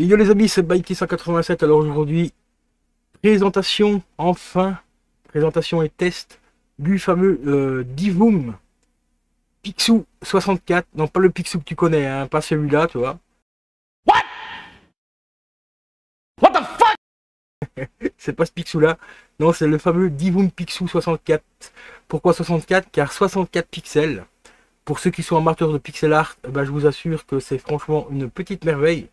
Et yo les amis, c'est Bikey187. Alors aujourd'hui, présentation, enfin, présentation et test du fameux Divoom Pixoo 64. Non, pas le Pixoo que tu connais, hein, pas celui-là, tu vois. What the fuck. C'est pas ce Pixoo-là. Non, c'est le fameux Divoom Pixoo 64. Pourquoi 64? Car 64 pixels. Pour ceux qui sont amateurs de pixel art, ben, je vous assure que c'est franchement une petite merveille.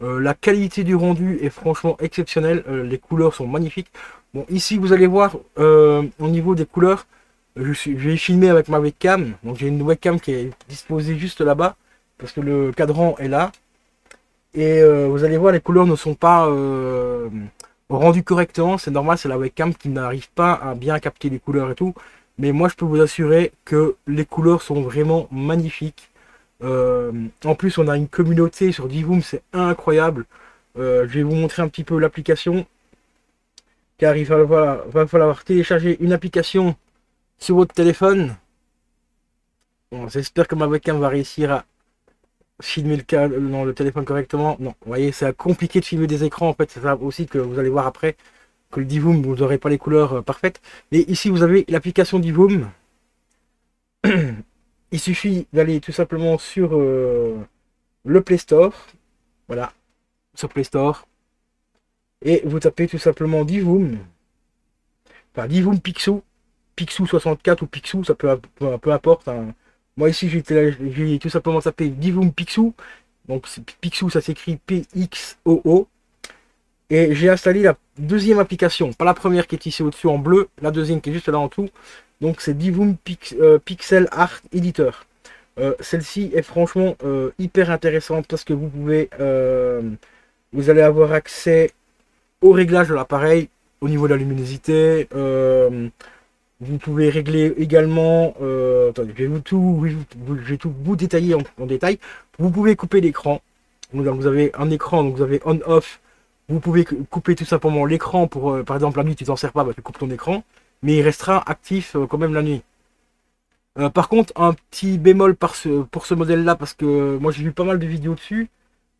La qualité du rendu est franchement exceptionnelle, les couleurs sont magnifiques. Bon, ici vous allez voir au niveau des couleurs, je vais filmer avec ma webcam. Donc j'ai une webcam qui est disposée juste là-bas parce que le cadran est là. Et vous allez voir, les couleurs ne sont pas rendues correctement. C'est normal, c'est la webcam qui n'arrive pas à bien capter les couleurs et tout. Mais moi je peux vous assurer que les couleurs sont vraiment magnifiques. En plus, on a une communauté sur Divoom, c'est incroyable. Je vais vous montrer un petit peu l'application. Car va falloir télécharger une application sur votre téléphone. Bon, j'espère que ma webcam va réussir à filmer le téléphone correctement. Non, vous voyez, c'est compliqué de filmer des écrans. En fait, c'est ça aussi que vous allez voir après. Que le Divoom, vous n'aurez pas les couleurs parfaites. Mais ici, vous avez l'application Divoom. Il suffit d'aller tout simplement sur le Play Store. Voilà, sur Play Store. Et vous tapez tout simplement Divoom. Enfin, Divoom Pixoo. Pixoo 64 ou Pixoo, ça peu importe. Hein. Moi ici, j'ai tout simplement tapé Divoom Pixoo. Donc Pixoo, ça s'écrit P-X-O-O. Et j'ai installé la deuxième application. Pas la première qui est ici au-dessus en bleu. La deuxième qui est juste là en dessous. Donc c'est Divoom Pixel Art Editor. Celle-ci est franchement hyper intéressante parce que vous allez avoir accès au réglage de l'appareil au niveau de la luminosité. Vous pouvez régler également, attendez, je vais tout vous détailler en détail. Vous pouvez couper l'écran. Donc vous avez un écran, donc vous avez on-off. Vous pouvez couper tout simplement l'écran pour, par exemple, la nuit tu t'en sers pas, bah, tu coupes ton écran, mais il restera actif quand même la nuit. Par contre, un petit bémol pour ce modèle-là, parce que moi j'ai vu pas mal de vidéos dessus.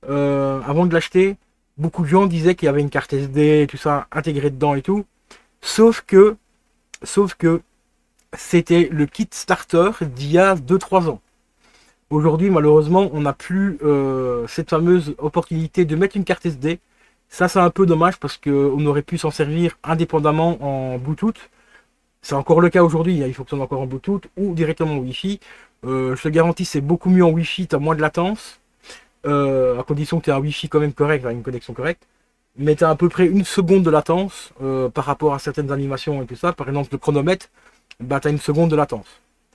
Avant de l'acheter, beaucoup de gens disaient qu'il y avait une carte SD, tout ça intégré dedans et tout. Sauf que c'était le kit starter d'il y a 2-3 ans. Aujourd'hui, malheureusement, on n'a plus cette fameuse opportunité de mettre une carte SD. Ça, c'est un peu dommage parce qu'on aurait pu s'en servir indépendamment en Bluetooth. C'est encore le cas aujourd'hui, il fonctionne encore en Bluetooth ou directement en Wi-Fi. Je te garantis, c'est beaucoup mieux en Wi-Fi, tu as moins de latence. À condition que tu aies un Wi-Fi quand même correct, une connexion correcte. Mais tu as à peu près une seconde de latence par rapport à certaines animations et tout ça. Par exemple, le chronomètre, bah, tu as une seconde de latence.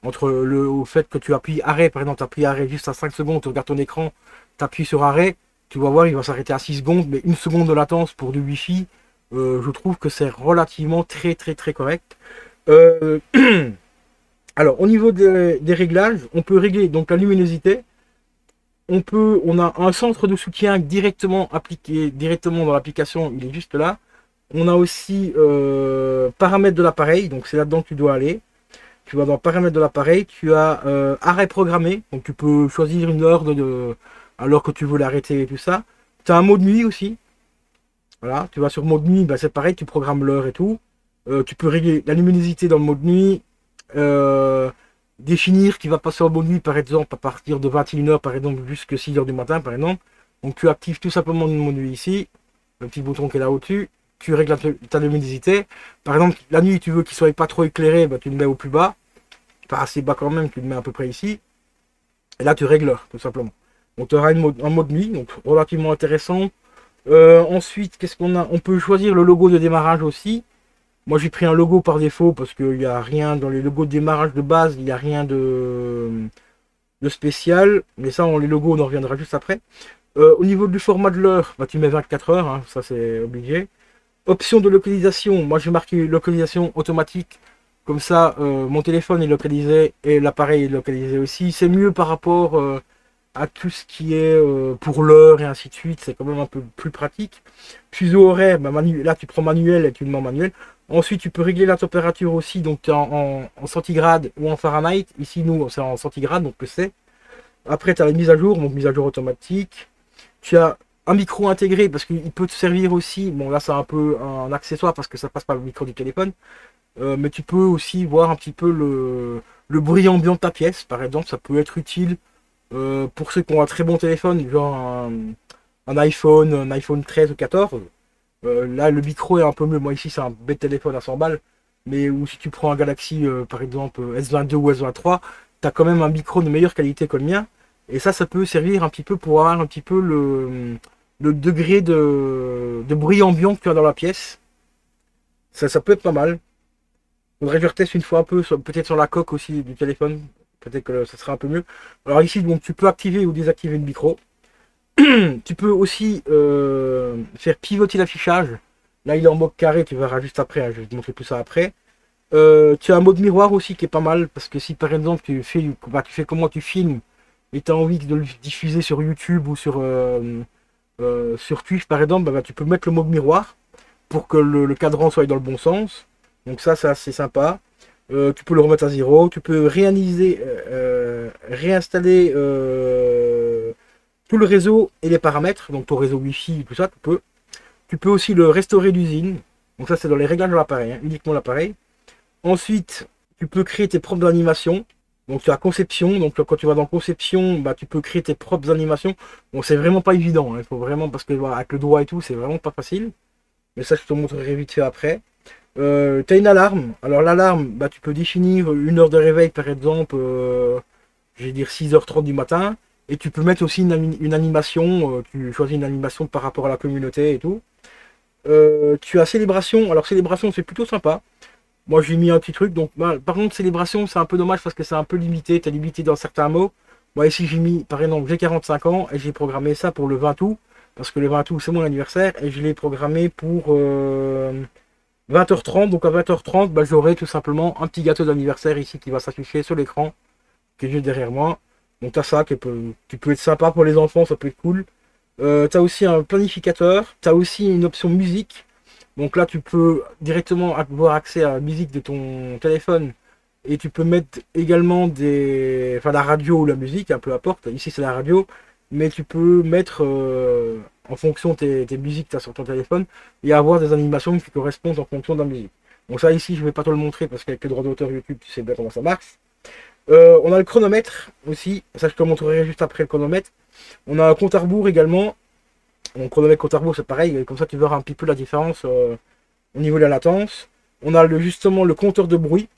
Au fait que tu appuies arrêt, par exemple, tu appuies arrêt juste à 5 secondes, tu regardes ton écran, tu appuies sur arrêt, tu vas voir, il va s'arrêter à 6 secondes, mais une seconde de latence pour du Wi-Fi, je trouve que c'est relativement très correct. Alors, au niveau des réglages, on peut régler donc la luminosité. On a un centre de soutien directement appliqué directement dans l'application, il est juste là. On a aussi paramètres de l'appareil, donc c'est là-dedans que tu dois aller. Tu vas dans paramètres de l'appareil, tu as arrêt programmé, donc tu peux choisir une heure à l'heure que tu veux l'arrêter et tout ça. Tu as un mode nuit aussi. Voilà, tu vas sur mode nuit, bah c'est pareil, tu programmes l'heure et tout. Tu peux régler la luminosité dans le mode nuit. Définir qui va passer en mode nuit par exemple à partir de 21h par exemple jusqu'à 6h du matin par exemple. Donc tu actives tout simplement le mode nuit ici, le petit bouton qui est là au-dessus, tu règles ta luminosité. Par exemple la nuit tu veux qu'il soit pas trop éclairé, bah, tu le mets au plus bas, pas assez bas quand même, tu le mets à peu près ici. Et là tu règles l'heure tout simplement. Donc tu auras un mode nuit, donc relativement intéressant. Ensuite qu'est-ce qu'on a? On peut choisir le logo de démarrage aussi. Moi j'ai pris un logo par défaut parce qu'il n'y a rien dans les logos de démarrage de base, il n'y a rien de spécial. Mais ça, les logos, on en reviendra juste après. Au niveau du format de l'heure, bah, tu mets 24 heures, hein, ça c'est obligé. Option de localisation, moi j'ai marqué localisation automatique. Comme ça, mon téléphone est localisé et l'appareil est localisé aussi. C'est mieux par rapport à tout ce qui est pour l'heure et ainsi de suite. C'est quand même un peu plus pratique. Fuseau horaire, bah, là tu prends manuel et tu le mets en manuel. Ensuite, tu peux régler la température aussi, donc tu es en centigrades ou en Fahrenheit. Ici, nous, c'est en centigrades, donc le c'est. Après, tu as la mise à jour, donc mise à jour automatique. Tu as un micro intégré, parce qu'il peut te servir aussi, bon là c'est un peu un accessoire parce que ça passe par le micro du téléphone, mais tu peux aussi voir un petit peu le bruit ambiant de ta pièce, par exemple, ça peut être utile pour ceux qui ont un très bon téléphone, genre un iPhone 13 ou 14. Là le micro est un peu mieux, moi ici c'est un bête téléphone à 100 balles, mais ou si tu prends un Galaxy par exemple S22 ou S23, tu as quand même un micro de meilleure qualité que le mien, et ça peut servir un petit peu pour avoir un petit peu le degré de bruit ambiant que tu as dans la pièce. Ça peut être pas mal. Faudrait que je reteste une fois un peu, peut-être sur la coque aussi du téléphone. Peut-être que ça sera un peu mieux. Alors ici, donc, tu peux activer ou désactiver le micro. Tu peux aussi faire pivoter l'affichage. Là, il est en mode carré, tu verras juste après. Hein, je vais te montrer tout ça après. Tu as un mode miroir aussi qui est pas mal. Parce que si par exemple, tu fais comment tu filmes et tu as envie de le diffuser sur YouTube ou sur Twitch par exemple, tu peux mettre le mode miroir pour que le cadran soit dans le bon sens. Donc ça c'est assez sympa. Tu peux le remettre à zéro. Tu peux réinstaller tout le réseau et les paramètres. Donc ton réseau Wi-Fi, tout ça, tu peux. Tu peux aussi le restaurer d'usine. Donc ça c'est dans les réglages de l'appareil, hein, uniquement l'appareil. Ensuite, tu peux créer tes propres animations. Donc tu as conception, donc quand tu vas dans conception, tu peux créer tes propres animations. Bon, c'est vraiment pas évident, hein. Il faut vraiment, parce que voilà, avec le doigt et tout, c'est vraiment pas facile. Mais ça, je te montrerai vite fait après. Tu as une alarme. Alors l'alarme, tu peux définir une heure de réveil, par exemple, je vais dire 6h30 du matin. Et tu peux mettre aussi une animation, tu choisis une animation par rapport à la communauté et tout. Tu as célébration. Alors célébration, c'est plutôt sympa. Moi j'ai mis un petit truc, donc par contre célébration c'est un peu dommage parce que c'est un peu limité, tu es limité dans certains mots. Moi ici j'ai mis, par exemple j'ai 45 ans et j'ai programmé ça pour le 20 août, parce que le 20 août c'est mon anniversaire et je l'ai programmé pour 20h30, donc à 20h30 j'aurai tout simplement un petit gâteau d'anniversaire ici qui va s'afficher sur l'écran, qui est juste derrière moi. Donc tu as ça qui peut être sympa pour les enfants, ça peut être cool. Tu as aussi un planificateur, tu as aussi une option musique. Donc là, tu peux directement avoir accès à la musique de ton téléphone et tu peux mettre également la radio ou la musique, peu importe. Ici, c'est la radio, mais tu peux mettre en fonction tes musiques que tu as sur ton téléphone et avoir des animations qui correspondent en fonction de la musique. Donc ça, ici, je ne vais pas te le montrer parce qu'avec le droit d'auteur YouTube, tu sais bien comment ça marche. On a le chronomètre aussi, ça je te montrerai juste après le chronomètre. On a un compte à rebours également. Donc chronomètre, compte à rebours, c'est pareil, comme ça tu verras un petit peu la différence au niveau de la latence. On a justement le compteur de bruit.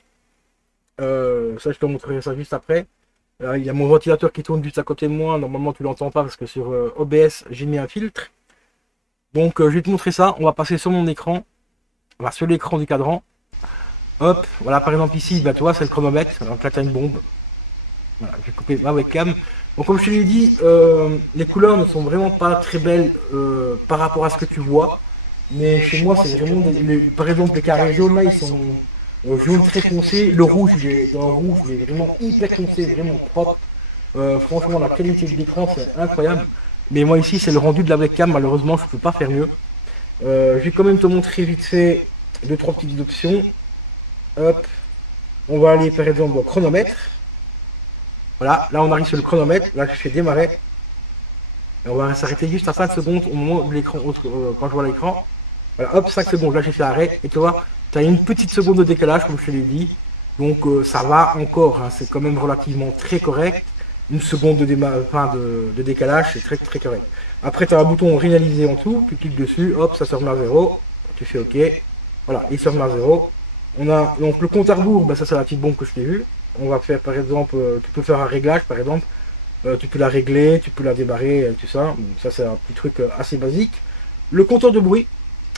Ça je te montrerai ça juste après. Il y a mon ventilateur qui tourne juste à côté de moi. Normalement tu l'entends pas parce que sur OBS j'ai mis un filtre. Donc je vais te montrer ça. On va passer sur mon écran. Sur l'écran du cadran. Hop, voilà par exemple ici, tu vois c'est le chronomètre. Donc là tu as une bombe. Voilà, je vais couper ma webcam. Donc comme je te l'ai dit, les couleurs ne sont vraiment pas très belles par rapport à ce que tu vois. Mais chez moi, c'est vraiment, par exemple, les carrés jaunes là, ils sont jaunes très foncés. Le rouge, dans le rouge, il est vraiment hyper foncé, vraiment propre. Franchement, la qualité de l'écran, c'est incroyable. Mais moi ici, c'est le rendu de la webcam. Malheureusement, je ne peux pas faire mieux. Je vais quand même te montrer vite fait 2-3 petites options. Hop, on va aller par exemple au chronomètre. Voilà, là on arrive sur le chronomètre, là je fais démarrer. Et on va s'arrêter juste à 5 secondes au moment de l'écran, quand je vois l'écran. Voilà, hop, 5 secondes, là j'ai fait arrêt. Et tu vois, tu as une petite seconde de décalage, comme je te l'ai dit. Donc ça va encore, hein, c'est quand même relativement très correct. Une seconde de décalage, c'est très très correct. Après, tu as un bouton réaliser en dessous, tu cliques dessus, hop, ça se remet à 0. Tu fais OK. Voilà, il se remet à 0. On a donc le compte à rebours, ça c'est la petite bombe que je t'ai vue. On va faire par exemple, tu peux faire un réglage par exemple, tu peux la régler, tu peux la démarrer, tout ça. Ça c'est un petit truc assez basique. Le compteur de bruit,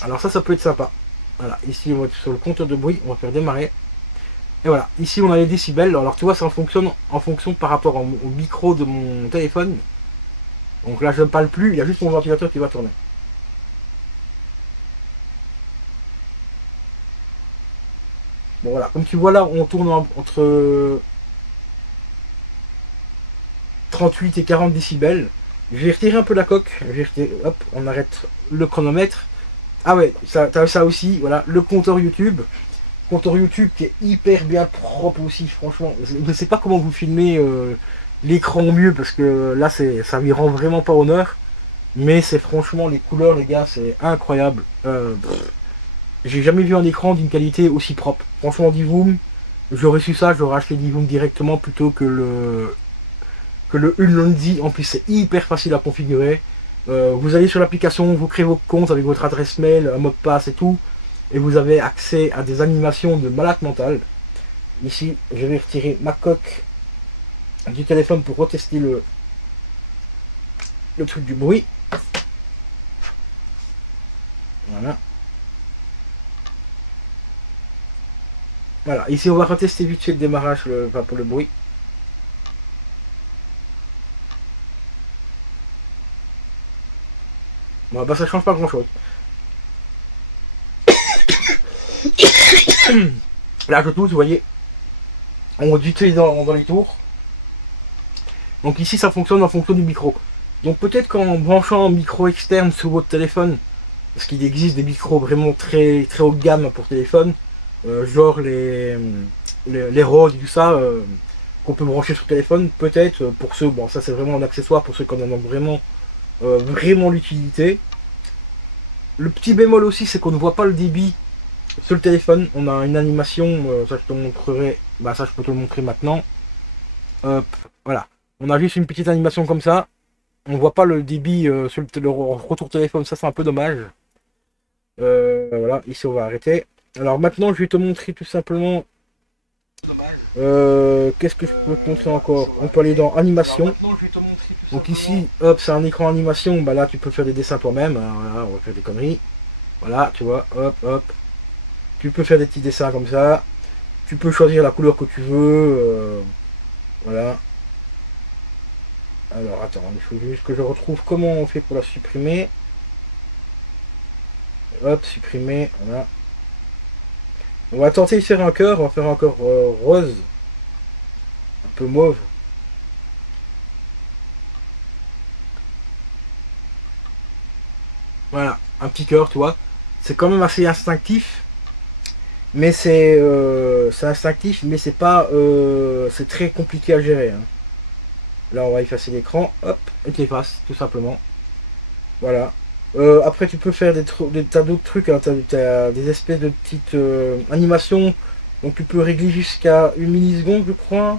alors ça peut être sympa. Voilà, ici on va sur le compteur de bruit, on va faire démarrer. Et voilà, ici on a les décibels. Alors tu vois, c'est en fonction par rapport au micro de mon téléphone. Donc là je ne parle plus, il y a juste mon ventilateur qui va tourner. Bon voilà, comme tu vois là, on tourne entre 38 et 40 décibels. Je vais retirer un peu la coque. Hop, on arrête le chronomètre. Ah ouais, t'as ça aussi, voilà, le compteur YouTube. Compteur YouTube qui est hyper bien propre aussi, franchement. Je ne sais pas comment vous filmez l'écran au mieux, parce que là, ça lui rend vraiment pas honneur. Mais c'est franchement les couleurs, les gars, c'est incroyable. J'ai jamais vu un écran d'une qualité aussi propre. Franchement, Divoom, j'aurais su ça, j'aurais acheté Divoom directement plutôt que le Unlundi. En plus, c'est hyper facile à configurer. Vous allez sur l'application, vous créez vos comptes avec votre adresse mail, un mot de passe et tout, et vous avez accès à des animations de malade mental. Ici, je vais retirer ma coque du téléphone pour retester le truc du bruit. Voilà. Voilà, ici on va retester vite fait le démarrage enfin, pour le bruit. Bon, bah ça change pas grand chose. Là je tousse, vous voyez, on utilise dans les tours. Donc ici ça fonctionne en fonction du micro. Donc peut-être qu'en branchant un micro externe sur votre téléphone, parce qu'il existe des micros vraiment très très haut de gamme pour téléphone, genre les Rode et tout ça, qu'on peut brancher sur téléphone, peut-être pour ceux, bon ça c'est vraiment un accessoire pour ceux qui en ont vraiment vraiment l'utilité. Le petit bémol aussi c'est qu'on ne voit pas le débit sur le téléphone. On a une animation, ça je te montrerai, bah ça je peux te le montrer maintenant. Hop, voilà. On a juste une petite animation comme ça. On voit pas le débit sur le retour téléphone, ça c'est un peu dommage. Voilà, ici on va arrêter. Alors maintenant je vais te montrer tout simplement qu'est-ce que je peux te montrer encore. On peut aller dans animation. Donc ici, hop, c'est un écran animation. Bah là tu peux faire des dessins toi-même. Voilà, on va faire des conneries. Voilà, tu vois, hop, hop. Tu peux faire des petits dessins comme ça. Tu peux choisir la couleur que tu veux. Voilà. Alors attends, il faut juste que je retrouve comment on fait pour la supprimer. Hop, supprimer, voilà. On va tenter de faire un cœur, on va faire un cœur rose. Un peu mauve. Voilà, un petit cœur, tu vois. C'est quand même assez instinctif. Mais c'est instinctif, mais c'est pas... c'est très compliqué à gérer. Hein. Là, on va effacer l'écran. Hop, et tu l'effaces, tout simplement. Voilà. Après, tu peux faire t'as d'autres trucs. Hein. T'as des espèces de petites animations. Donc, tu peux régler jusqu'à 1 milliseconde, je crois.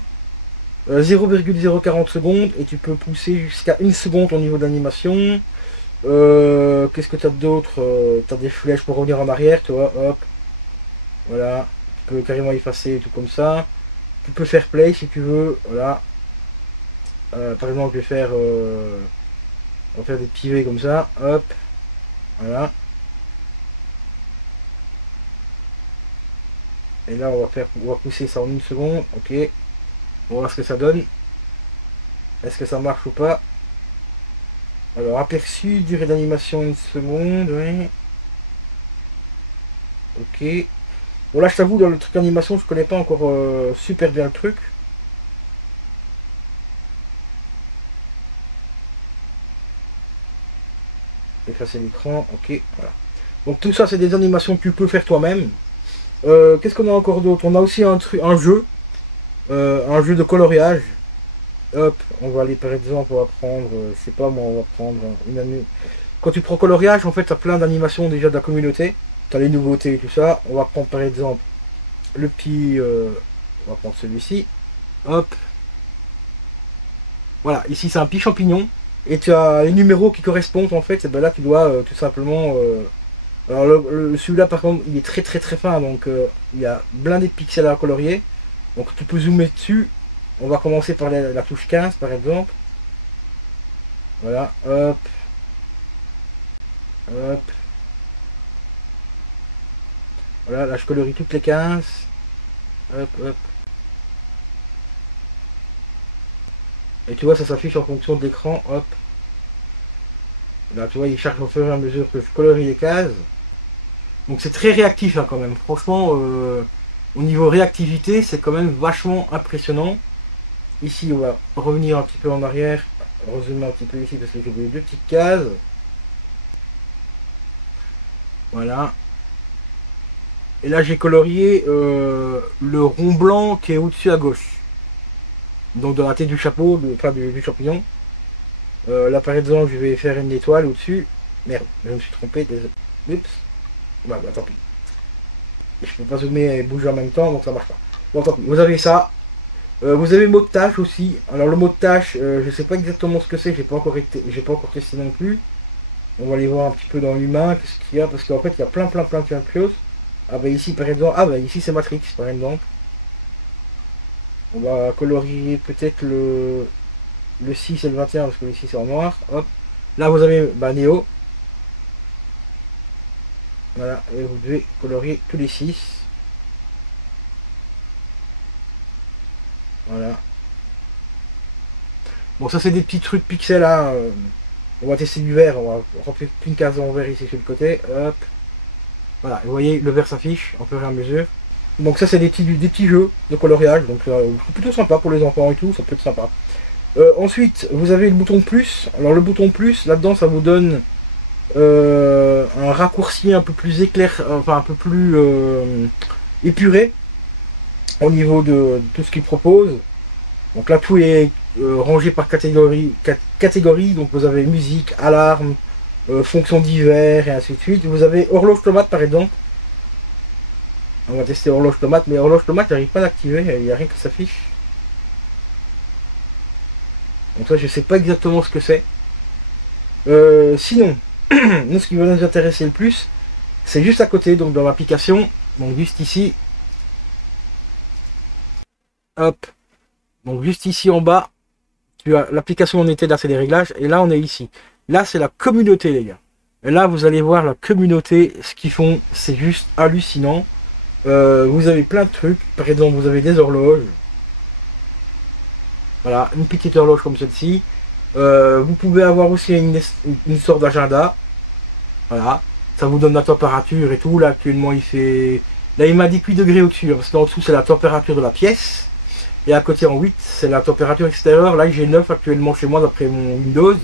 0,040 secondes. Et tu peux pousser jusqu'à 1 seconde au niveau d'animation. Qu'est-ce que tu as d'autre? Tu as des flèches pour revenir en arrière, tu vois. Hop. Voilà. Tu peux carrément effacer, tout comme ça. Tu peux faire play si tu veux. Voilà. Par exemple, je vais faire... on va faire des pivets comme ça. Hop. Voilà. Et là, on va pousser ça en 1 seconde. Ok. On va voir ce que ça donne. Est-ce que ça marche ou pas? Alors, aperçu, durée d'animation 1 seconde. Oui. Ok. Bon, là, je t'avoue, dans le truc animation, je connais pas encore super bien le truc. Effacer l'écran. Ok. Voilà. Donc, tout ça, c'est des animations que tu peux faire toi-même. Qu'est-ce qu'on a encore d'autre? On a aussi un jeu. Un jeu de coloriage. Hop, on va aller par exemple, on va prendre, je sais pas moi, on va prendre une année. Quand tu prends coloriage, en fait, tu as plein d'animations déjà de la communauté. Tu as les nouveautés et tout ça. On va prendre par exemple le petit. On va prendre celui-ci. Hop. Voilà, ici c'est un petit champignon. Et tu as les numéros qui correspondent en fait. Et ben là, tu dois tout simplement. Alors celui-là par contre, il est très très très fin. Donc il y a blindé de pixels à colorier. Donc tu peux zoomer dessus. On va commencer par la touche 15 par exemple. Voilà, hop. Hop. Voilà, là je colorie toutes les 15. Hop, hop. Et tu vois, ça s'affiche en fonction de l'écran. Hop. Là, tu vois, il charge au fur et à mesure que je colorie les cases. Donc c'est très réactif hein, quand même. Franchement, au niveau réactivité, c'est quand même vachement impressionnant. Ici, on va revenir un petit peu en arrière. Rezoomer un petit peu ici parce que j'ai deux petites cases. Voilà. Et là, j'ai colorié le rond blanc qui est au-dessus à gauche. Donc dans la tête du chapeau, enfin du champignon. Là par exemple je vais faire une étoile au-dessus. Merde, je me suis trompé, désolé. Oups. Bah, tant pis. Je peux pas zoomer et bouger en même temps, donc ça marche pas. Bon, tant pis. Vous avez ça. Vous avez mot de tâche aussi. Alors le mot de tâche, je sais pas exactement ce que c'est, j'ai pas encore testé non plus. On va aller voir un petit peu dans l'humain, qu'est-ce qu'il y a, parce qu'en fait il y a plein de choses. Ah bah ici par exemple, ah bah ici c'est Matrix par exemple. On va colorier peut-être le 6 et le 21 parce que ici c'est en noir. Hop. Là vous avez bah, Neo. Voilà, et vous devez colorier tous les 6. Voilà. Bon ça c'est des petits trucs pixels hein. On va tester du vert, on va remplir qu'une case en vert ici sur le côté. Hop. Voilà, vous voyez le vert s'affiche en fur et à mesure. Donc ça c'est des petits jeux de coloriage, donc c'est plutôt sympa pour les enfants et tout, ça peut être sympa. Ensuite, vous avez le bouton plus. Alors le bouton plus, là-dedans, ça vous donne un raccourci un peu plus éclair, enfin un peu plus épuré au niveau de tout ce qu'il propose. Donc là, tout est rangé par catégorie. Donc vous avez musique, alarme, fonction divers et ainsi de suite. Vous avez horloge tomate par exemple. On va tester horloge tomate, mais horloge tomate, il n'arrive pas à l'activer, il n'y a rien qui s'affiche. Donc ça, je sais pas exactement ce que c'est. Sinon, nous, ce qui va nous intéresser le plus, c'est juste à côté, donc dans l'application, donc juste ici. Hop. Donc juste ici en bas, tu as l'application où on était, là c'est les réglages, et là on est ici. Là c'est la communauté les gars. Et là vous allez voir la communauté, ce qu'ils font, c'est juste hallucinant. Vous avez plein de trucs, par exemple vous avez des horloges. Voilà, une petite horloge comme celle-ci. Vous pouvez avoir aussi une sorte d'agenda. Voilà, ça vous donne la température et tout. Là actuellement il fait... Là il m'a dit 8 degrés au-dessus, hein, parce qu'en dessous c'est la température de la pièce. Et à côté en 8 c'est la température extérieure. Là j'ai 9 actuellement chez moi d'après mon Windows.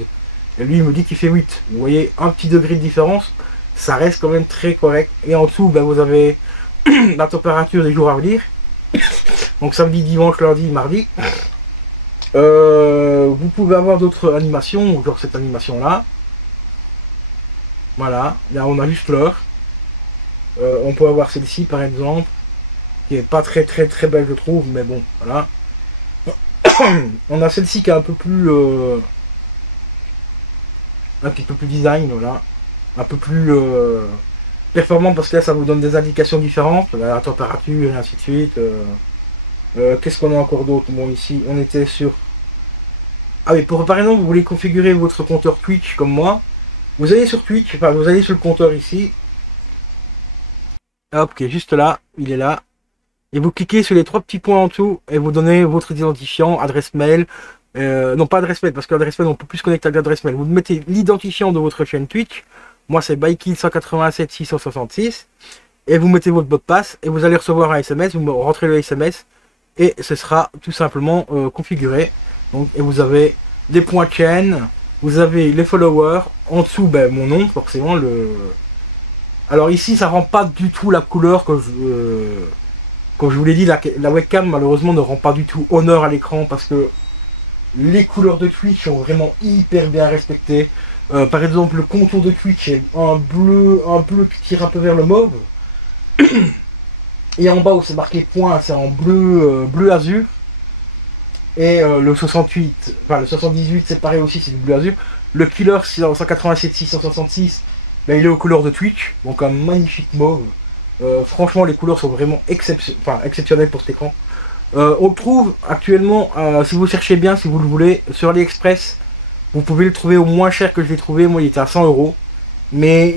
Et lui il me dit qu'il fait 8. Vous voyez, un petit degré de différence. Ça reste quand même très correct. Et en dessous ben, vous avez la température des jours à venir. Donc samedi, dimanche, lundi, mardi. Vous pouvez avoir d'autres animations, genre cette animation là. Voilà, là on a juste l'heure. On peut avoir celle-ci par exemple, qui est pas très belle je trouve, mais bon, voilà. On a celle-ci qui est un peu plus un petit peu plus design, voilà. Un peu plus performant parce que là ça vous donne des indications différentes, la température et ainsi de suite. Qu'est-ce qu'on a encore d'autre? Bon ici on était sur... Ah oui, par exemple vous voulez configurer votre compteur Twitch comme moi. Vous allez sur Twitch, enfin vous allez sur le compteur ici. Hop, qui est juste là, il est là. Et vous cliquez sur les trois petits points en dessous et vous donnez votre identifiant, adresse mail. Non pas adresse mail, parce que l'adresse mail on peut plus se connecter avec l'adresse mail. Vous mettez l'identifiant de votre chaîne Twitch. Moi c'est Bikil 187 666. Et vous mettez votre mot de passe et vous allez recevoir un SMS, vous rentrez le SMS et ce sera tout simplement configuré. Donc, et vous avez des points de chaîne, vous avez les followers, en dessous ben, mon nom forcément. Alors ici ça rend pas du tout la couleur que comme je vous l'ai dit, la webcam malheureusement ne rend pas du tout honneur à l'écran parce que les couleurs de Twitch sont vraiment hyper bien respectées. Par exemple le contour de Twitch est un bleu qui tire un peu vers le mauve. Et en bas où c'est marqué point, c'est en bleu azur. Et le 68, enfin le 78 c'est pareil aussi, c'est du bleu azur. Le Killer 187 666, ben, il est aux couleurs de Twitch, donc un magnifique mauve. Franchement les couleurs sont vraiment exceptionnelles pour cet écran. On le trouve actuellement, si vous cherchez bien, si vous le voulez, sur AliExpress. Vous pouvez le trouver au moins cher que je l'ai trouvé, moi il était à 100 €. Mais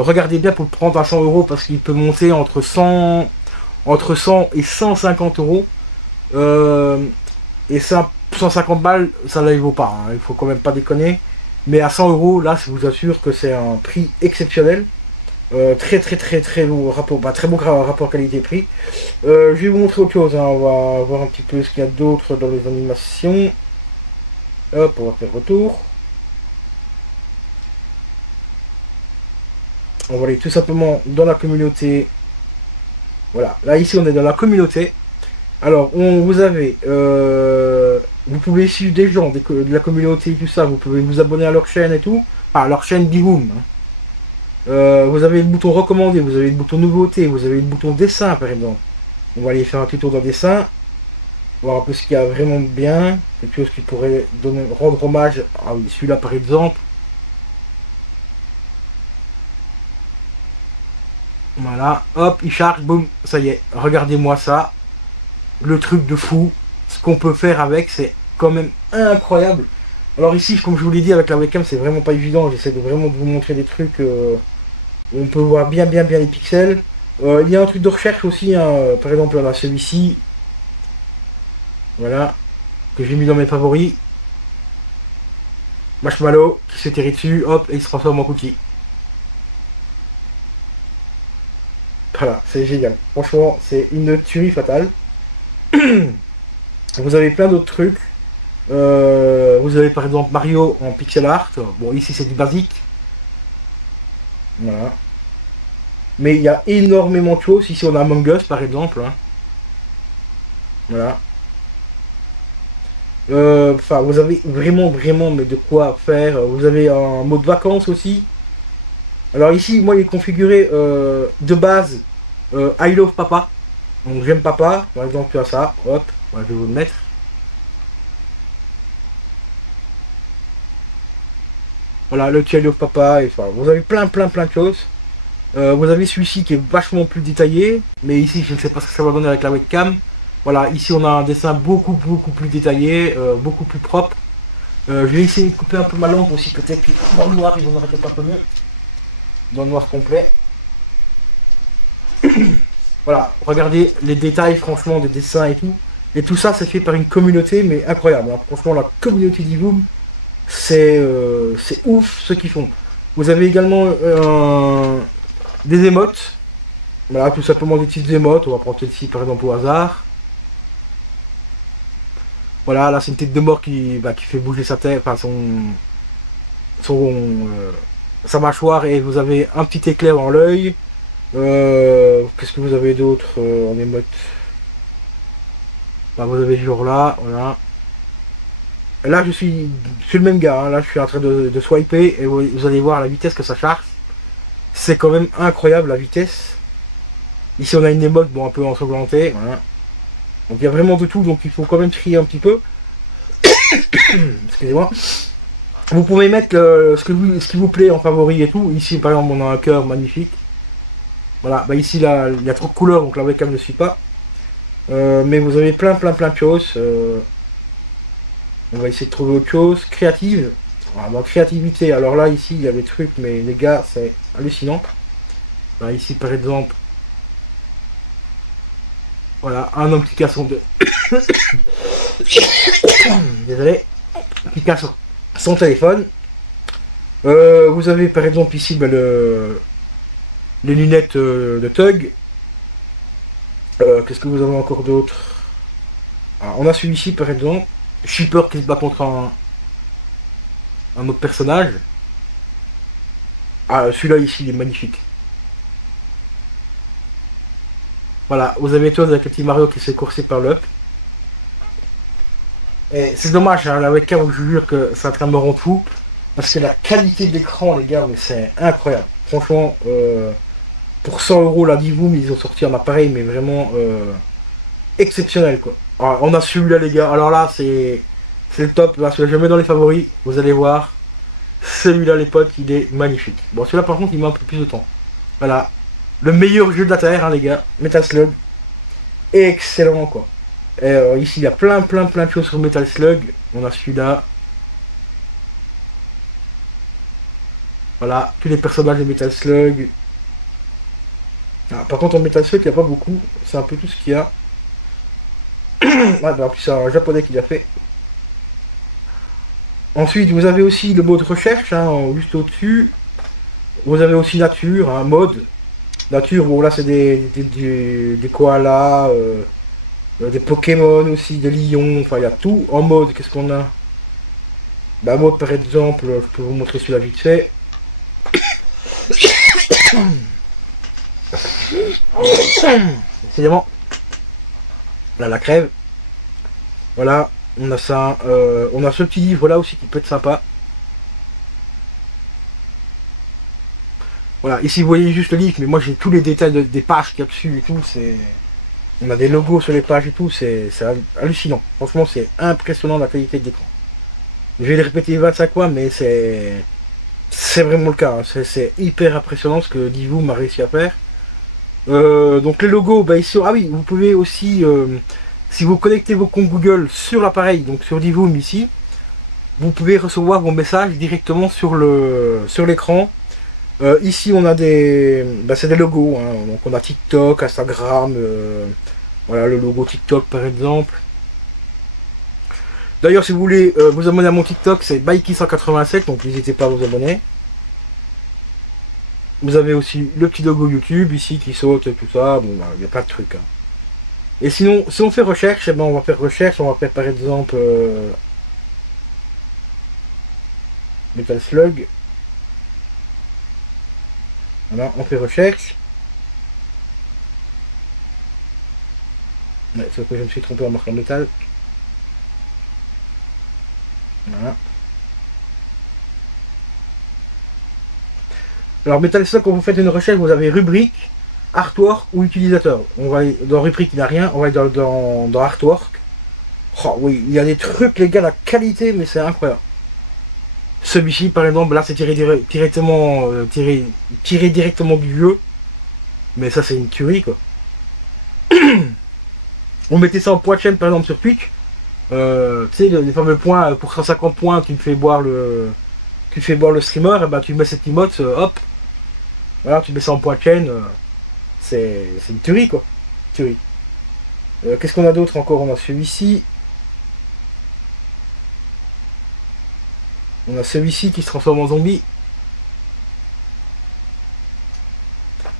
regardez bien pour le prendre à 100 € parce qu'il peut monter entre 100 et 150 €. Et ça, 150 balles, ça ne vaut pas, hein. Il faut quand même pas déconner. Mais à 100 €, là, je vous assure que c'est un prix exceptionnel. Très bon rapport, très bon rapport qualité-prix. Je vais vous montrer autre chose, hein. On va voir un petit peu ce qu'il y a d'autre dans les animations. Hop, on va faire retour. On va aller tout simplement dans la communauté. Voilà, là ici on est dans la communauté. Alors vous avez vous pouvez suivre des gens, de la communauté et tout ça, vous pouvez vous abonner à leur chaîne et tout, à leur chaîne Bihum. Hein. Vous avez le bouton recommandé, vous avez le bouton nouveauté, vous avez le bouton dessin par exemple. On va aller faire un petit tour dans dessin, voir un peu ce qu'il y a vraiment bien, quelque chose qui pourrait rendre hommage. Ah oui, celui-là par exemple. Voilà, hop, il charge, boum, ça y est, regardez-moi ça. Le truc de fou, ce qu'on peut faire avec, c'est quand même incroyable. Alors ici, comme je vous l'ai dit, avec la webcam, c'est vraiment pas évident. J'essaie de vraiment de vous montrer des trucs où on peut voir bien les pixels. Il y a un truc de recherche aussi, hein. Par exemple, là, celui-ci. Voilà, que j'ai mis dans mes favoris. Marshmallow qui s'est tiré dessus, hop, et il se transforme en cookie. Voilà, c'est génial. Franchement, c'est une tuerie fatale. Vous avez plein d'autres trucs. Vous avez par exemple Mario en pixel art. Bon, ici c'est du basique. Voilà. Mais il y a énormément de choses. Ici on a Among Us par exemple. Hein. Voilà. Enfin, vous avez vraiment mais de quoi faire. Vous avez un mode vacances aussi. Alors ici, moi il est configuré de base I love papa. Donc j'aime papa. Par exemple, tu as ça. Hop, je vais vous le mettre. Voilà, le I love papa. Et, enfin, vous avez plein de choses. Vous avez celui-ci qui est vachement plus détaillé. Mais ici, je ne sais pas ce que ça va donner avec la webcam. Voilà, ici on a un dessin beaucoup plus détaillé, beaucoup plus propre. Je vais essayer de couper un peu ma lampe aussi, peut-être que dans le noir ils vont arrêter un peu mieux. Dans le noir complet. Voilà, regardez les détails franchement des dessins et tout. Et tout ça c'est fait par une communauté mais incroyable. Alors, franchement la communauté d'Ivoom, c'est ouf ce qu'ils font. Vous avez également des émotes. Voilà, tout simplement des petites émotes. On va prendre celle-ci par exemple au hasard. Voilà, là c'est une tête de mort qui fait bouger sa tête, enfin sa mâchoire, et vous avez un petit éclair dans l'œil. Qu'est-ce que vous avez d'autre en émote? Vous avez ce jour là, voilà. Là je suis le même gars, hein. Là je suis en train de swiper et vous allez voir la vitesse que ça charge. C'est quand même incroyable la vitesse. Ici on a une émote un peu ensanglantée, voilà. Donc il y a vraiment de tout, donc il faut quand même trier un petit peu. Excusez-moi. Vous pouvez mettre ce qui vous plaît en favori et tout. Ici par exemple on a un cœur magnifique. Voilà, ici là il y a trop de couleurs donc la webcam ne suit pas. Mais vous avez plein de choses. On va essayer de trouver autre chose. Créative. Voilà, créativité, alors là ici il y a des trucs mais les gars c'est hallucinant. Là, ici par exemple. Voilà, un homme qui casse désolé, qui casse son téléphone. Vous avez par exemple ici les lunettes de Tug. Qu'est-ce que vous avez encore d'autre? On a celui-ci par exemple, Shipper qui se bat contre un autre personnage. Celui-là ici il est magnifique. Voilà, vous avez tous avec le petit Mario qui s'est coursé par l'up. Et c'est dommage, hein, la webcam, je vous jure que c'est en train de me rendre fou. Parce que la qualité de l'écran, les gars, mais c'est incroyable. Franchement, pour 100 € la Divoom, ils ont sorti un appareil, mais vraiment exceptionnel, quoi. Alors, on a celui-là, les gars. Alors là, c'est le top. Là, celui-là, je le mets dans les favoris. Vous allez voir. Celui-là, les potes, il est magnifique. Bon, celui-là, par contre, il met un peu plus de temps. Voilà. Le meilleur jeu de la Terre, hein, les gars. Metal Slug. Excellent, quoi. Et, ici, il y a plein de choses sur Metal Slug. On a celui-là. Voilà, tous les personnages de Metal Slug. Par contre, en Metal Slug, il n'y a pas beaucoup. C'est un peu tout ce qu'il y a. En plus, c'est un japonais qui l'a fait. Ensuite, vous avez aussi le mode recherche, hein, juste au-dessus. Vous avez aussi nature, un mode. Nature, bon là c'est des koalas, des Pokémon aussi, des lions, enfin il y a tout. En mode, qu'est-ce qu'on a? Mode par exemple, je peux vous montrer celui-là vite fait. Décidément. Là la crève. Voilà. On a ça, on a ce petit livre là aussi qui peut être sympa. Voilà, ici vous voyez juste le livre, mais moi j'ai tous les détails des pages qu'il y a dessus et tout. On a des logos sur les pages et tout, c'est hallucinant. Franchement, c'est impressionnant la qualité de l'écran. Je vais le répéter 25 fois, mais c'est vraiment le cas. Hein. C'est hyper impressionnant ce que Divoom a réussi à faire. Donc les logos, bah ici, ah oui, vous pouvez aussi, si vous connectez vos comptes Google sur l'appareil, donc sur Divoom ici, vous pouvez recevoir vos messages directement sur l'écran. Ici on a c'est des logos, hein. Donc on a TikTok, Instagram, voilà le logo TikTok par exemple. D'ailleurs si vous voulez vous abonner à mon TikTok, c'est Baiki187, donc n'hésitez pas à vous abonner. Vous avez aussi le petit logo YouTube ici qui saute et tout ça, bon il y a pas de trucs. Hein. Et sinon, si on fait recherche, eh ben, on va faire recherche, on va faire par exemple Metal Slug. Voilà, on fait recherche. Ouais, sauf que je me suis trompé en marquant métal. Voilà. Alors Metal Slug, quand vous faites une recherche, vous avez rubrique, artwork ou utilisateur. On va aller dans rubrique, il n'y a rien, on va aller dans artwork. Oh oui, il y a des trucs les gars, la qualité, mais c'est incroyable. Celui-ci par exemple, là c'est tiré directement du jeu. Mais ça c'est une tuerie quoi. On mettait ça en point de chaîne par exemple sur Twitch. Tu sais les fameux points pour 150 points tu fais boire le streamer, et bah tu mets cette emote, hop, voilà, tu mets ça en point de chaîne, c'est une tuerie quoi. Tuerie. Qu'est-ce qu'on a d'autre encore? On a celui-ci. On a celui-ci qui se transforme en zombie.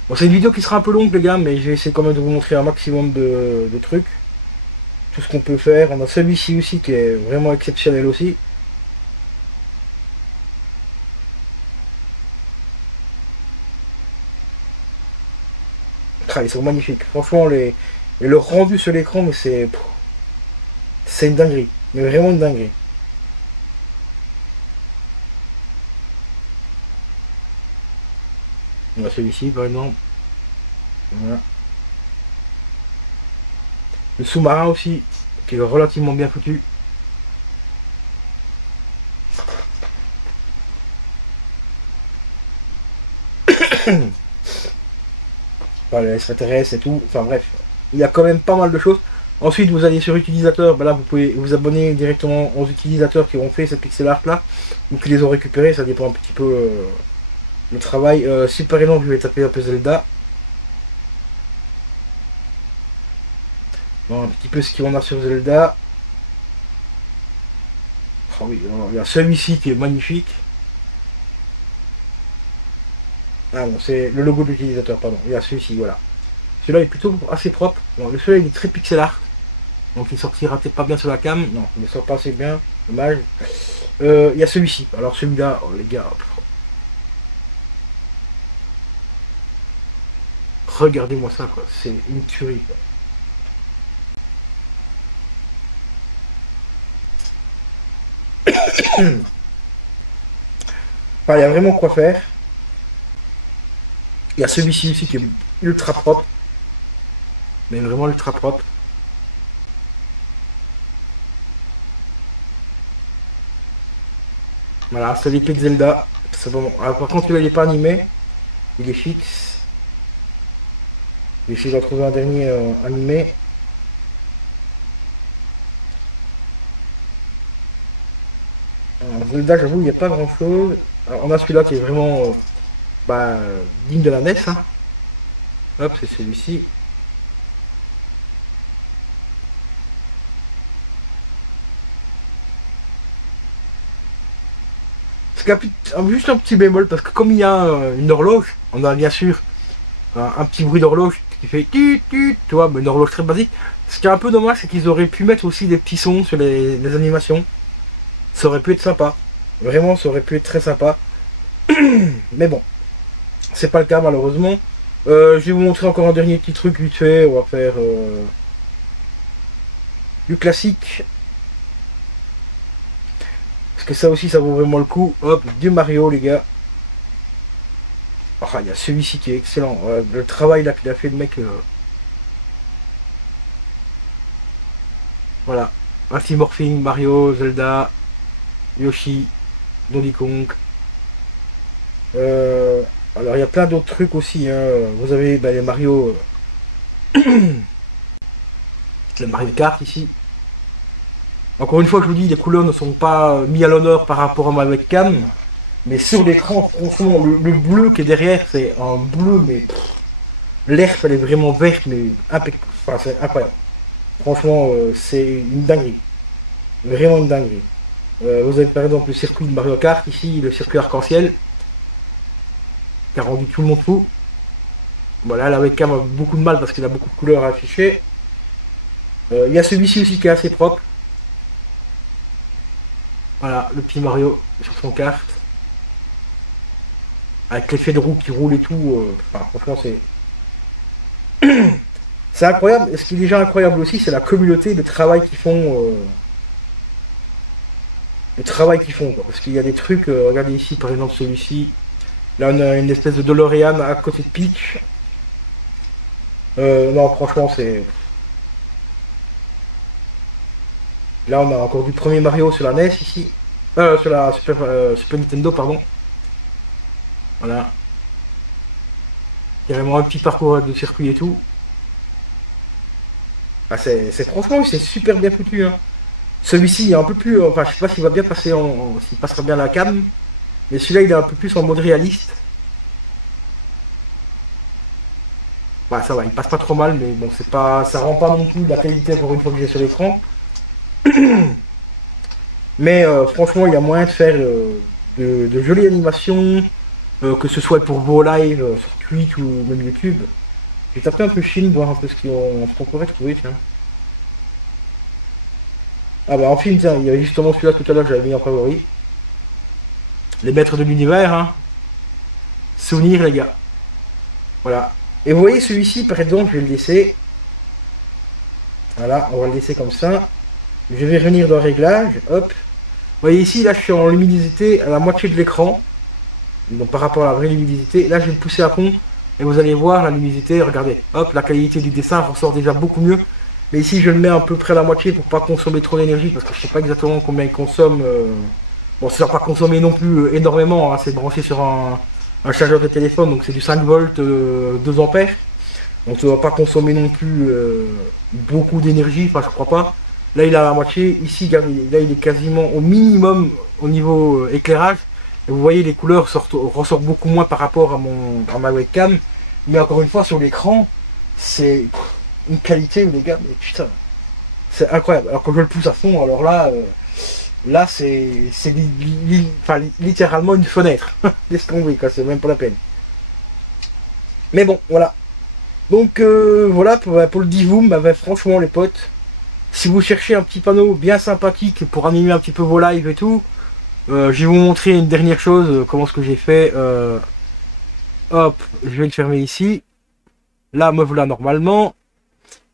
Bon, c'est une vidéo qui sera un peu longue les gars, mais je vais essayer quand même de vous montrer un maximum de trucs. Tout ce qu'on peut faire. On a celui-ci aussi qui est vraiment exceptionnel aussi. Ah, ils sont magnifiques. Franchement, et le rendu sur l'écran, mais c'est une dinguerie. Mais vraiment une dinguerie. On a celui-ci par exemple. Voilà. Le sous-marin aussi, qui est relativement bien foutu. Enfin, les extraterrestres et tout. Enfin bref, il y a quand même pas mal de choses. Ensuite, vous allez sur utilisateur. Ben là, vous pouvez vous abonner directement aux utilisateurs qui ont fait cette pixel art là, ou qui les ont récupérés. Ça dépend un petit peu le travail. Si par exemple, je vais taper un peu Zelda. Bon, un petit peu ce qu'on a sur Zelda. Oh oui, il y a celui-ci qui est magnifique. Ah non, c'est le logo de l'utilisateur, pardon. Il y a celui-ci, voilà. Celui-là est plutôt assez propre. Bon, celui-là il est très pixel art. Donc il sortira peut-être pas bien sur la cam. Non, il ne sort pas assez bien. Dommage. Il y a celui-ci. Alors celui-là, oh, les gars. Regardez-moi ça, quoi. C'est une tuerie, quoi. Enfin, il y a vraiment quoi faire. Il y a celui-ci aussi qui est ultra propre. Mais vraiment ultra propre. Voilà, c'est l'épée de Zelda. Bon. Alors, par contre, celui-là, il n'est pas animé. Il est fixe. Je vais essayer d'en trouver un dernier animé. Alors, Zelda, j'avoue, il n'y a pas grand-chose. On a celui-là qui est vraiment digne de la NES. Hein. Hop, c'est celui-ci. Juste un petit bémol, parce que comme il y a une horloge, on a bien sûr un petit bruit d'horloge qui fait tu, tu vois, mais une horloge très basique. Ce qui est un peu dommage, c'est qu'ils auraient pu mettre aussi des petits sons sur les animations. Ça aurait pu être sympa. Vraiment, ça aurait pu être très sympa. Mais bon, c'est pas le cas malheureusement. Je vais vous montrer encore un dernier petit truc vite fait. On va faire du classique. Parce que ça aussi, ça vaut vraiment le coup. Hop, du Mario, les gars. Enfin, il y a celui-ci qui est excellent. Le travail là qu'il a fait le mec. Voilà. Anti-Morphing, Mario, Zelda, Yoshi, Donkey Kong. Euh, alors, il y a plein d'autres trucs aussi. Hein. Vous avez les Mario. Le Mario Kart ici. Encore une fois, je vous dis, les couleurs ne sont pas mis à l'honneur par rapport à ma webcam. Mais sur l'écran, franchement, le bleu qui est derrière, c'est un bleu, mais l'herbe, elle est vraiment verte, mais impeccable. Enfin, c'est incroyable. Franchement, c'est une dinguerie. Vraiment une dinguerie. Vous avez par exemple le circuit de Mario Kart, ici, le circuit arc-en-ciel, qui a rendu tout le monde fou. Voilà, la webcam a beaucoup de mal parce qu'il a beaucoup de couleurs à afficher. Il y a celui-ci aussi qui est assez propre. Voilà, le petit Mario sur son kart. Avec l'effet de roue qui roule et tout. Enfin, franchement, c'est... C'est incroyable. Et ce qui est déjà incroyable aussi, c'est la communauté, le travail qu'ils font. Le travail qu'ils font, quoi. Parce qu'il y a des trucs... regardez ici, par exemple, celui-ci. Là, on a une espèce de DeLorean à côté de Peach. Non, franchement, c'est... Là, on a encore du premier Mario sur la NES, ici. Sur la Super Nintendo, pardon. Voilà. Carrément un petit parcours de circuit et tout. Ah, c'est franchement, c'est super bien foutu. Hein. Celui-ci est un peu plus... enfin, je sais pas s'il va bien passer s'il passera bien la cam. Mais celui-là, il est un peu plus en mode réaliste. Ouais, ça va, il passe pas trop mal, mais bon, c'est pas, ça rend pas non plus la qualité pour une fois que j'ai sur l'écran. Mais franchement, il y a moyen de faire de jolies animations, que ce soit pour vos lives sur Twitch ou même YouTube. J'ai tapé un peu Chine, voir un peu ce qu'on pourrait trouver, tiens. Ah bah en film, tiens, il y avait justement celui-là tout à l'heure que j'avais mis en favori. Les maîtres de l'univers, hein. Souvenir, les gars. Voilà. Et vous voyez celui-ci, par exemple, je vais le laisser. Voilà, on va le laisser comme ça. Je vais revenir dans Réglages, hop. Vous voyez ici, là je suis en luminosité à la moitié de l'écran. Donc par rapport à la vraie luminosité, là je vais le pousser à fond. Et vous allez voir la luminosité, regardez. Hop, la qualité du dessin ressort déjà beaucoup mieux. Mais ici je le mets à peu près à la moitié pour pas consommer trop d'énergie. Parce que je sais pas exactement combien il consomme. Bon, ça va pas consommer non plus énormément. Hein, c'est branché sur un chargeur de téléphone. Donc c'est du 5 volts, 2 ampères. Donc ça va pas consommer non plus beaucoup d'énergie. Enfin je crois pas. Là, il a la moitié. Ici, regardez, là, il est quasiment au minimum au niveau éclairage. Et vous voyez, les couleurs ressortent beaucoup moins par rapport à ma webcam. Mais encore une fois, sur l'écran, c'est une qualité, les gars, mais putain, c'est incroyable. Alors quand je le pousse à fond, alors là, c'est littéralement une fenêtre. Laisse tomber, quoi, c'est même pas la peine. Mais bon, voilà. Donc, voilà, pour le Divoom, franchement, les potes. Si vous cherchez un petit panneau bien sympathique pour animer un petit peu vos lives et tout, je vais vous montrer une dernière chose, comment ce que j'ai fait. Hop, je vais le fermer ici. Là, me voilà normalement.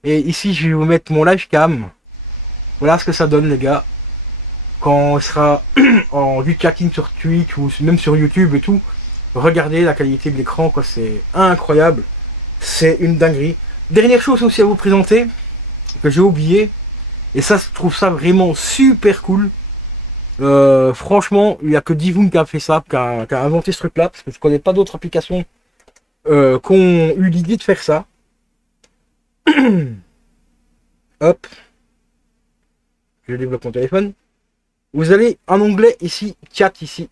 Et ici, je vais vous mettre mon live cam. Voilà ce que ça donne, les gars. Quand on sera en vue chatting sur Twitch ou même sur YouTube et tout. Regardez la qualité de l'écran, quoi, c'est incroyable. C'est une dinguerie. Dernière chose aussi à vous présenter, que j'ai oublié. Et ça, je trouve ça vraiment super cool. Franchement, il n'y a que Divoom qui a fait ça, qui a inventé ce truc-là, parce que je connais pas d'autres applications qui ont eu l'idée de faire ça. Hop. Je développe mon téléphone. Vous allez en onglet ici, chat ici.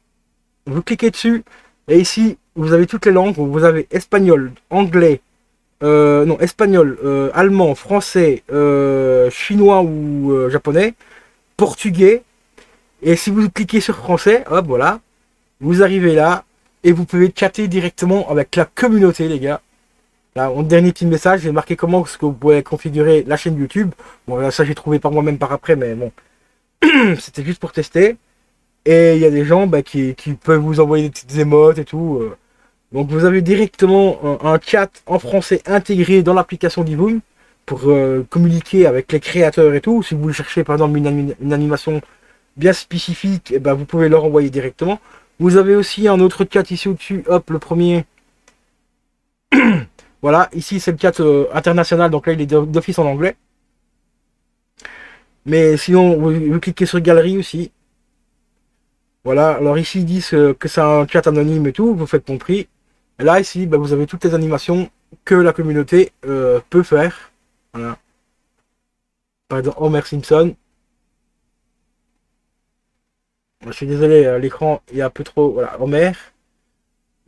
Vous cliquez dessus, et ici, vous avez toutes les langues. Vous avez espagnol, anglais, non, espagnol, allemand, français, chinois ou japonais, portugais. Et si vous cliquez sur français, hop, voilà, vous arrivez là et vous pouvez chatter directement avec la communauté, les gars. Là, mon dernier petit message, j'ai marqué comment est-ce que vous pouvez configurer la chaîne YouTube. Bon, là, ça j'ai trouvé par moi-même par après, mais bon, c'était juste pour tester. Et il y a des gens qui peuvent vous envoyer des petites émotes et tout. Donc vous avez directement un chat en français intégré dans l'application Divoom pour communiquer avec les créateurs et tout. Si vous cherchez par exemple une animation bien spécifiques, et ben, vous pouvez leur envoyer directement. Vous avez aussi un autre chat ici au-dessus, hop, le premier. Voilà, ici c'est le chat international, donc là il est d'office en anglais. Mais sinon, vous cliquez sur galerie aussi. Voilà, alors ici ils disent que c'est un chat anonyme et tout, vous faites compris. Et là ici, bah, vous avez toutes les animations que la communauté peut faire. Voilà. Par exemple, Homer Simpson. Je suis désolé, l'écran est un peu trop... Voilà, Homer.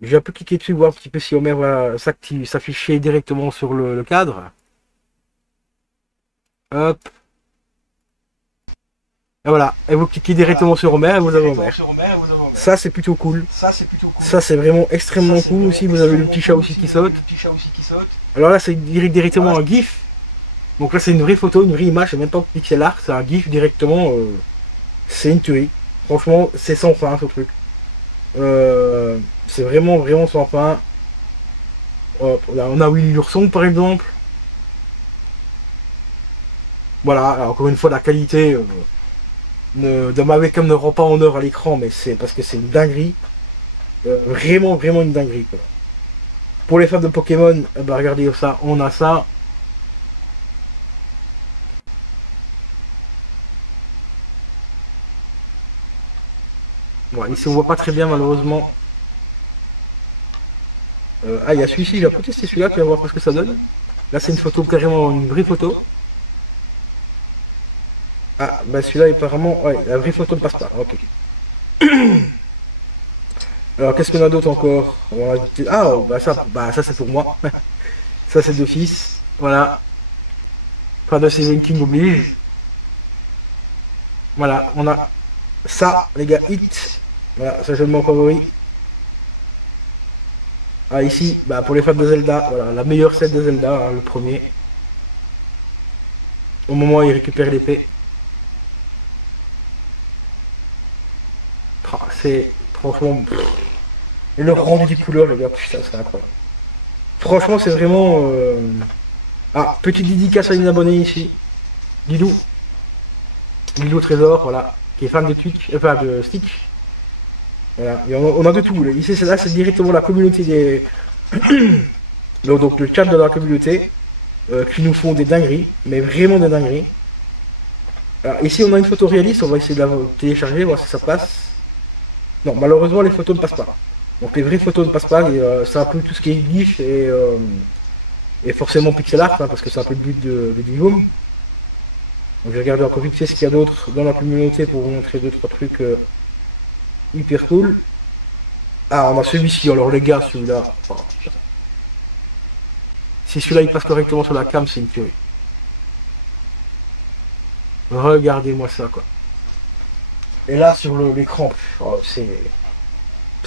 J'ai un peu cliqué dessus, voir un petit peu si Homer va s'afficher directement sur le cadre. Hop. Et voilà, et vous cliquez directement sur Homer et vous avez Homer. Ça c'est plutôt cool. Ça c'est vraiment extrêmement cool aussi. Vous avez le petit chat aussi qui saute. Alors là c'est directement un GIF. Donc là c'est une vraie photo, une vraie image, c'est même pas pixel art, c'est un GIF directement. C'est une tuerie. Franchement c'est sans fin ce truc. C'est vraiment vraiment sans fin. Hop, là on a Willy l'ourson par exemple. Voilà, alors, encore une fois la qualité de ma webcam ne rend pas honneur à l'écran, mais c'est parce que c'est une dinguerie. Vraiment, vraiment une dinguerie. Quoi. Pour les fans de Pokémon, bah regardez ça, on a ça. Bon, ici on voit pas très bien malheureusement. Ah, il y a celui-ci, j'ai peut tester celui-là, tu vas voir ce que ça donne. Là c'est une photo, carrément une vraie photo. Ah, bah celui-là apparemment, ouais, la vraie photo ne passe pas, ok. Alors qu'est-ce qu'on a d'autre encore? Ah, bah ça c'est pour moi. Ça c'est d'office. Voilà. Pas de Stephen King oblige. Voilà, on a ça, les gars, hit. Voilà, ça je mon favori. Ah, ici, bah, pour les fans de Zelda, voilà, la meilleure scène de Zelda, hein, le premier. Au moment où il récupère l'épée. C'est franchement. Et le rendu des couleurs, les gars, putain, c'est incroyable. Franchement, c'est vraiment. Ah, petite dédicace à une abonnée ici. Lilou. Lilou Trésor, voilà. Qui est fan de Twitch, enfin de Stitch. Voilà. Et on a de tout. Là. Ici, là, c'est directement la communauté des. Donc, le chat de la communauté. Qui nous font des dingueries. Mais vraiment des dingueries. Alors, ici, on a une photo réaliste. On va essayer de la télécharger, voir si ça passe. Non, malheureusement, les photos ne passent pas. Donc, les vraies photos ne passent pas. C'est un peu tout ce qui est GIF et forcément pixel art, hein, parce que c'est un peu le but de Divoom. Donc, je vais regarder encore vite fait ce qu'il y a d'autre dans la communauté pour vous montrer 2-3 trucs hyper cool. Ah, on a celui-ci. Alors, les gars, celui-là. Oh, si celui-là il passe correctement sur la cam, c'est une tuerie. Regardez-moi ça, quoi. Et là, sur l'écran, oh, c'est.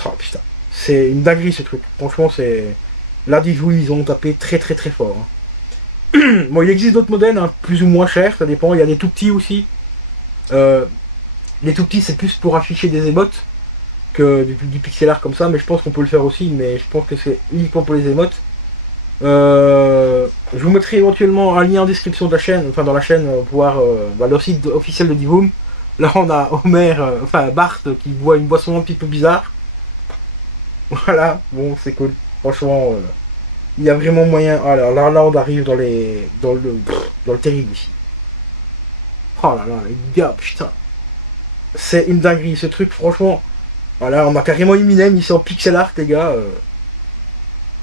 Oh, putain. C'est une dinguerie ce truc. Franchement, c'est. Là, dites-vous, ils ont tapé très très très fort. Hein. Bon, il existe d'autres modèles, hein, plus ou moins chers, ça dépend. Il y a des tout petits aussi. Les tout petits, c'est plus pour afficher des émotes que du pixel art comme ça, mais je pense qu'on peut le faire aussi. Mais je pense que c'est uniquement pour les émotes. Je vous mettrai éventuellement un lien en description de la chaîne, enfin dans la chaîne, pour voir le site officiel de Divoom. Là, on a Homer, enfin Bart, qui boit une boisson un petit peu bizarre. Voilà, bon, c'est cool. Franchement, il y a vraiment moyen. Alors là, on arrive dans le terrible ici. Oh là là, les gars, putain. C'est une dinguerie, ce truc, franchement. Voilà, on a carrément Eminem ici en pixel art, les gars.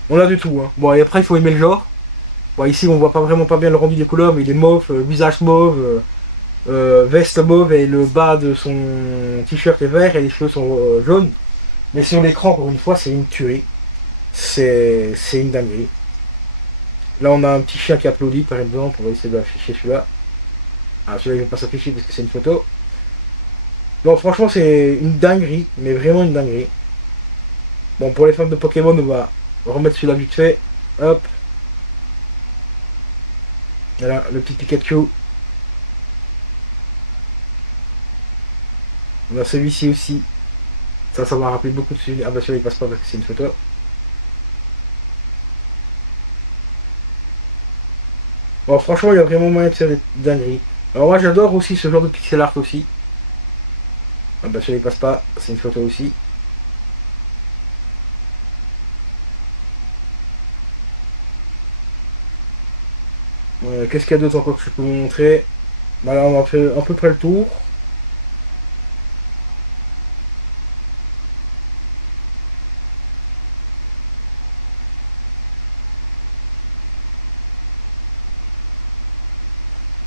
On a de tout, hein. Bon, et après, il faut aimer le genre. Bon, ici, on voit pas vraiment pas bien le rendu des couleurs, mais il est mauve, visage mauve, veste mauve, et le bas de son t-shirt est vert, et les cheveux sont jaunes. Mais sur l'écran, encore une fois, c'est une tuerie. C'est une dinguerie. Là, on a un petit chien qui applaudit, par exemple. On va essayer d'afficher celui-là. Ah, celui-là, il ne va pas s'afficher parce que c'est une photo. Donc, franchement, c'est une dinguerie, mais vraiment une dinguerie. Bon, pour les fans de Pokémon, on va remettre celui-là vite fait. Hop. Voilà, le petit Pikachu. On a celui-ci aussi. Ça m'a rappelé beaucoup de celui-là. Ah bah celui-là il passe pas parce que c'est une photo. Bon, franchement, il y a vraiment moyen de faire des dingueries. Alors moi j'adore aussi ce genre de pixel art aussi. Ah bah celui-là il passe pas, c'est une photo aussi. Qu'est-ce qu'il y a d'autre encore que je peux vous montrer? Bah là on a fait à peu près le tour.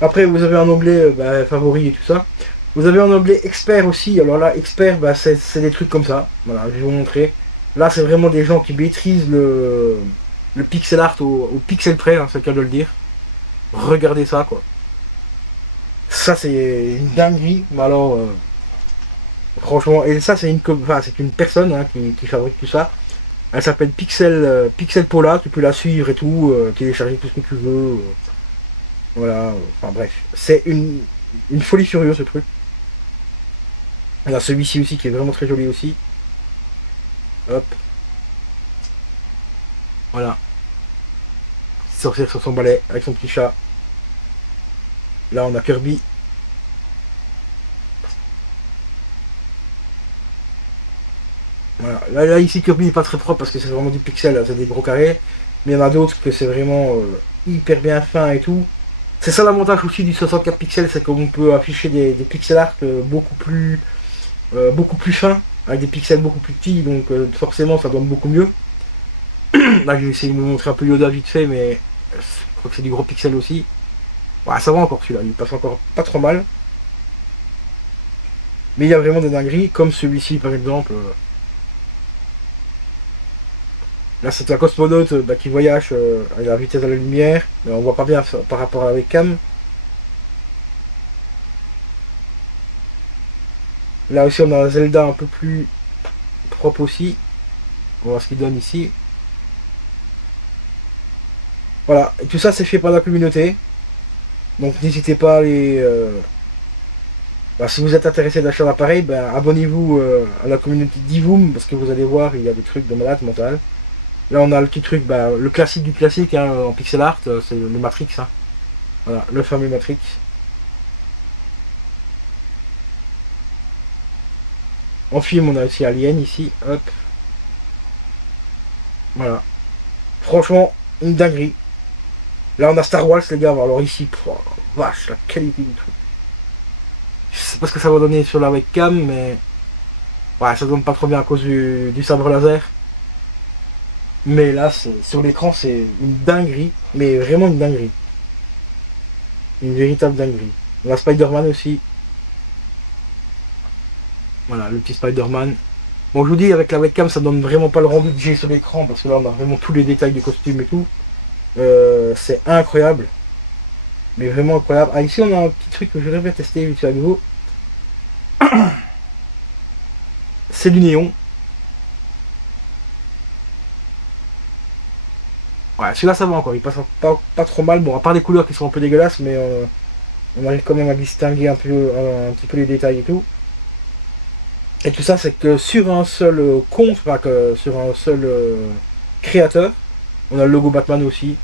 Après vous avez un onglet bah, favori et tout ça. Vous avez un onglet expert aussi. Alors là expert bah, c'est des trucs comme ça. Voilà, je vais vous montrer. Là c'est vraiment des gens qui maîtrisent le pixel art au pixel près, hein, c'est le cas de le dire. Regardez ça quoi. Ça c'est une dinguerie. Mais alors franchement, et ça c'est une personne hein, qui fabrique tout ça. Elle s'appelle Pixel Paula, tu peux la suivre et tout, télécharger tout ce que tu veux. Voilà, enfin bref. C'est une folie furieuse ce truc. Il y a celui-ci aussi qui est vraiment très joli aussi. Hop, voilà. Sortir sur son balai avec son petit chat. Là on a Kirby. Voilà. Là ici Kirby n'est pas très propre parce que c'est vraiment du pixel, c'est des gros carrés. Mais il y en a d'autres que c'est vraiment hyper bien fin et tout. C'est ça l'avantage aussi du 64 pixels, c'est qu'on peut afficher des pixel art beaucoup plus fins, avec des pixels beaucoup plus petits, donc forcément ça donne beaucoup mieux. Là je vais essayer de vous montrer un peu Yoda vite fait, mais je crois que c'est du gros pixel aussi. Ouais, ça va encore celui-là, il passe encore pas trop mal. Mais il y a vraiment des dingueries, comme celui-ci par exemple. Là c'est un cosmonaute bah, qui voyage à la vitesse de la lumière, mais on voit pas bien par rapport à la webcam. Là aussi on a un Zelda un peu plus propre aussi. On va voir ce qu'il donne ici. Voilà, et tout ça c'est fait par la communauté. Donc n'hésitez pas à aller... bah, si vous êtes intéressé d'acheter un appareil, bah, abonnez-vous à la communauté d'Ivoom, parce que vous allez voir, il y a des trucs de malade mental. Là on a le petit truc, bah, le classique du classique hein, en pixel art, c'est le Matrix. Hein. Voilà, le fameux Matrix. En film on a aussi Alien ici, hop. Voilà. Franchement, une dinguerie. Là on a Star Wars les gars, alors ici, pff, vache, la qualité du truc. Je sais pas ce que ça va donner sur la webcam, mais ouais, ça donne pas trop bien à cause du sabre laser. Mais là, sur l'écran, c'est une dinguerie, mais vraiment une dinguerie. Une véritable dinguerie. On a Spider-Man aussi. Voilà, le petit Spider-Man. Bon, je vous dis, avec la webcam, ça donne vraiment pas le rendu que j'ai sur l'écran, parce que là, on a vraiment tous les détails du costume et tout. C'est incroyable. Mais vraiment incroyable. Ah, ici, on a un petit truc que je devrais tester vite fait à nouveau. C'est du néon. Ouais, celui-là ça va encore, il passe pas trop mal. Bon, à part des couleurs qui sont un peu dégueulasses, mais on arrive quand même à distinguer un petit peu les détails et tout. Et tout ça, c'est que sur un seul compte, enfin que sur un seul créateur, on a le logo Batman aussi.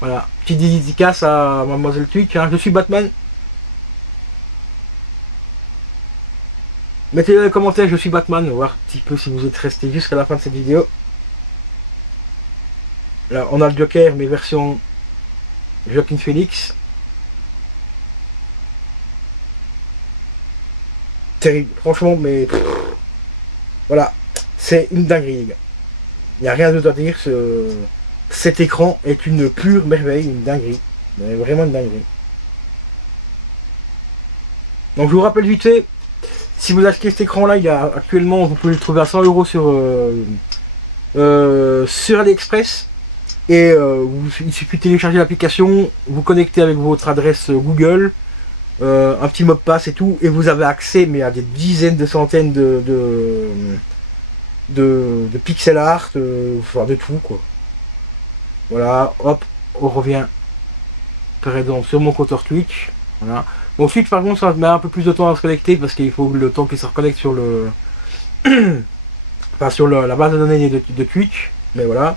Voilà, petite dédicace à Mademoiselle Twitch, hein. Je suis Batman. Mettez dans les commentaires, je suis Batman, voir un petit peu si vous êtes resté jusqu'à la fin de cette vidéo. Là, on a le Joker, mais version Joaquin Phoenix. Terrible, franchement, mais pff, voilà, c'est une dinguerie, les gars. Il n'y a rien d'autre à dire. Cet écran est une pure merveille, une dinguerie. Mais vraiment une dinguerie. Donc je vous rappelle vite fait, si vous achetez cet écran là, il y a actuellement, vous pouvez le trouver à 100 € sur AliExpress. Et il suffit de télécharger l'application, vous connectez avec votre adresse Google, un petit mot de passe et tout, et vous avez accès mais à des dizaines de centaines de pixel art, enfin de tout quoi. Voilà, hop, on revient par exemple sur mon compteur Twitch. Voilà. Bon, Twitch par contre ça met un peu plus de temps à se connecter parce qu'il faut le temps qu'il se reconnecte sur le enfin sur la base de données de Twitch. Mais voilà.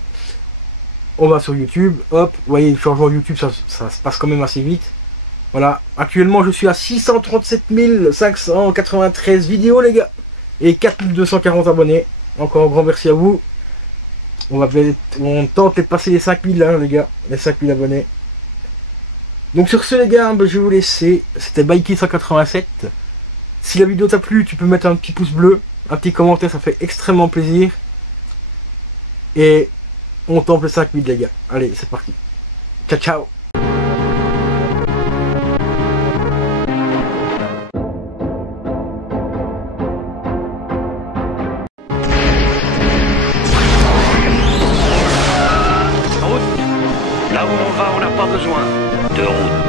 On va sur YouTube, hop, vous voyez le changement YouTube, ça se passe quand même assez vite. Voilà, actuellement je suis à 637 593 vidéos les gars. Et 4240 abonnés. Encore un grand merci à vous. On tente de passer les 5000 hein, les gars. Les 5000 abonnés. Donc sur ce les gars, je vais vous laisser. C'était Bikey187. Si la vidéo t'a plu, tu peux mettre un petit pouce bleu, un petit commentaire, ça fait extrêmement plaisir. Et on tente les 5000 les gars. Allez, c'est parti. Ciao ciao. Là où on va, on n'a pas besoin de route.